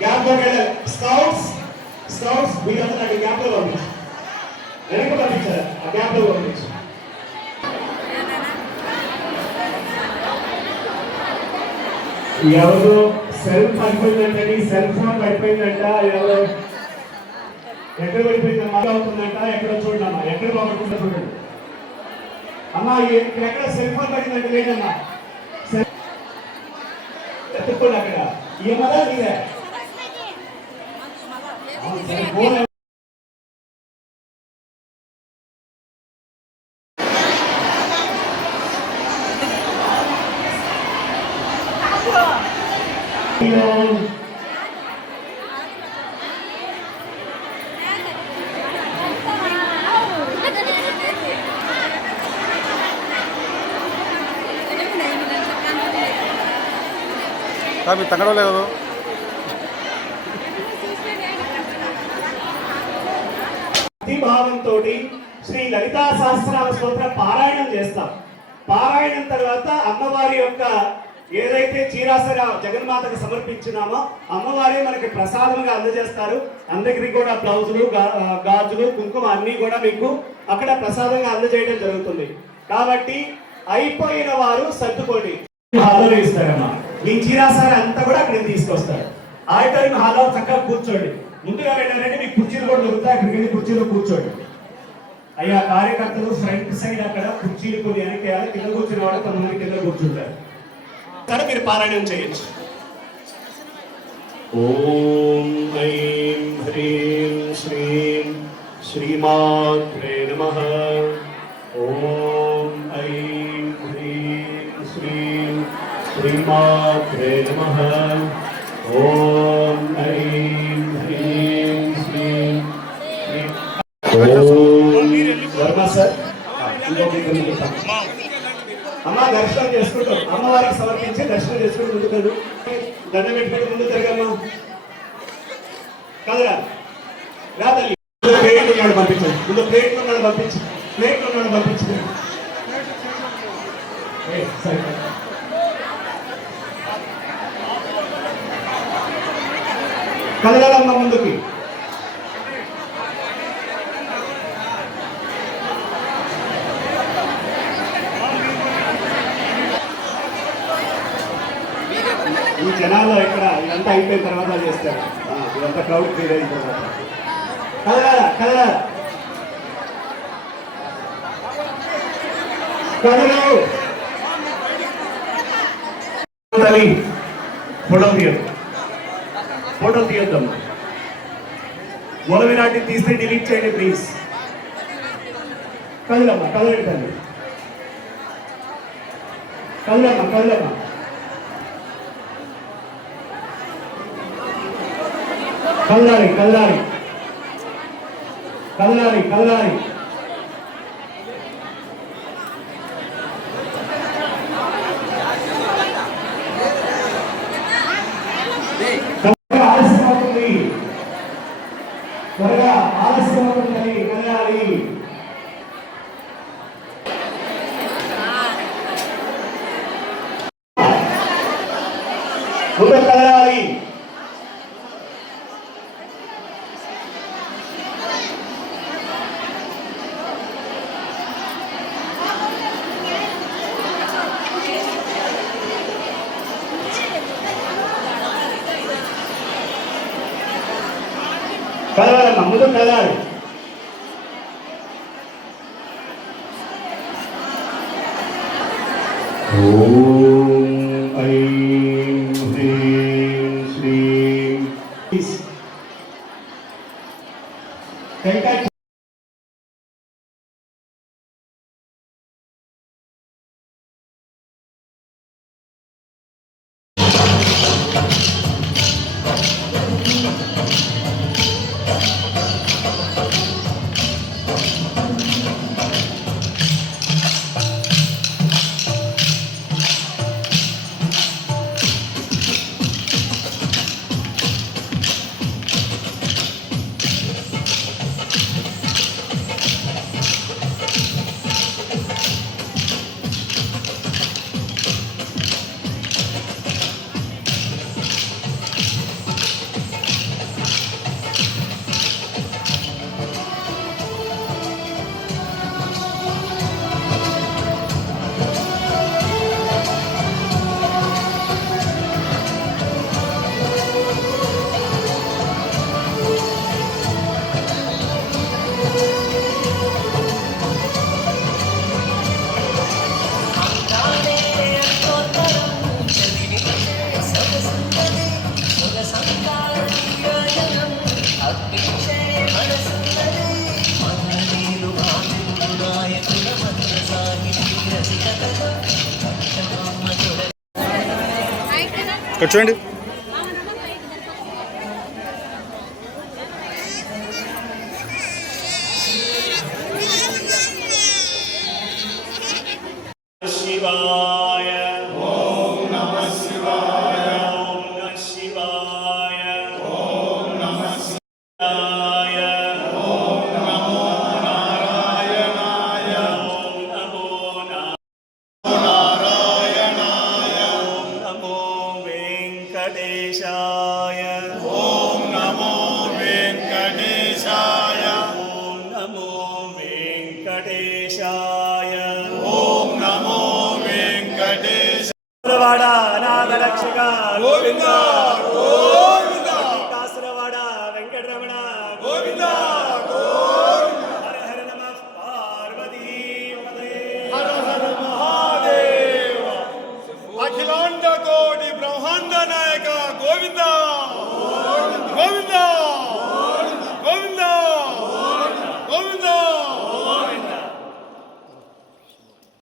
Gap లోకి వెళ్ళాలి. Scouts scouts వీళ్ళంతా నాకు గ్యాప్ లో పంపించు, వెనక పంపించారు, ఆ గ్యాప్ లో పంపించు. ఎవరు సెల్ పడిపోయిందంటే సెల్ ఫోన్ పడిపోయిందంట, ఎవరు ఎక్కడ పడిపోయిందమ్మా అవుతుందంట, ఎక్కడో చూడమ్మా, ఎక్కడ పోగొట్టుకుంటా చూడండి అమ్మా. ఎక్కడ సెల్ ఫోన్ పడిందంటే లేదమ్మా, ఎత్తుకోండి అక్కడ. ఏమదా నీదే ఫోన్ తగ్గడం లేదు. భావంతో శ్రీ లలితా సహస్రనామ స్తోత్రం పారాయణం చేస్తాం. పారాయణం తర్వాత అమ్మవారి యొక్క ఏదైతే చీరాసర జగన్మాతకు సమర్పించినామో అమ్మవారే మనకి ప్రసాదంగా అందజేస్తారు. అందరికి కూడా బ్లౌజులు, గాజులు, కుంకుమ అన్ని కూడా మీకు అక్కడ ప్రసాదంగా అందజేయడం జరుగుతుంది. కాబట్టి అయిపోయిన వారు సర్దుకోండి, హాల్లో ఇస్తారమ్మా. మీ చీరాసర అంతా కూడా అక్కడ తీసుకొస్తారు. ఆడిటోరియం హాల్లో చక్కగా కూర్చోండి. ముందుగా వెళ్ళారంటే మీకు కుర్చీలు కూడా దొరుకుతాయి, అక్కడికి వెళ్ళి కుర్చీలో కూర్చోండి. అయ్యా కార్యకర్తలు ఫ్రంట్ సైడ్ అక్కడ కుర్చీలు కొన్ని వెనకేయాలి, కింద కూర్చున్న వాళ్ళు కొంతమంది కింద కూర్చుంటారు. ఇక్కడ మీరు పారాయణం చేయొచ్చు. ఓం ఐం హ్రీం శ్రీం శ్రీమాత్రే నమః. ఓం ఐం హ్రీం శ్రీం శ్రీమాత్రే నమః. ఓం ఐం హ్రీం శ్రీం వర్మ సార్ అమ్మ దర్శనం చేసుకుంటాం. అమ్మవారికి సమర్పించి దర్శనం చేసుకుంటూ ముందుకు దండ పెట్టుకుంటూ ముందు తిరగమ్మా. కదరా రా తల్లి. ప్లేట్ ఉన్నాడు పంపించండి, ముందు ప్లేట్ ఉన్నాడు పంపించి, ప్లేట్ ఉన్నాడు పంపించండి. కదలాలమ్మ ముందుకి. ఈ జనాల్లో ఇక్కడ ఇదంతా అయిపోయిన తర్వాత చేస్తారు, ఇదంతా క్రౌడ్ క్లియర్ అయిన తర్వాత. కదలాల కదలాల కదలు. Photo తీయద్దు, photo తీయొద్దమ్మా. మొలవినాటి తీస్తే డిలీట్ చేయండి ప్లీజ్. కదలమ్మా, కదలండి తల్లి, కదలమ్మా కదలమ్మా. కదలాలి కదలాలి కదలాలి కదలాలి. ఆలస్యం అవుతుంది, త్వరగా ఆలస్యం అవుతుంది, కదలాలి. ముందు కదలాలి. కదలాలమ్మా, ముందు కదలాలి. ఓం ఐం హ్రీం శ్రీం. ఇక్కడ చూడండి. శివాయ ఓం నమః శివాయ ఓం నమః శివాయ ఓం నమః శివాయ ఓం నమో నారాయణాయ ఓం నమో నారాయణాయ ఓం నమో వెంకటేశాయ ఓం నమో వెంకటేశాయ ఓం నమో వెంకటేశాయ ఓం నమో వెంకటేశ అనాథ రక్షక గోవిందా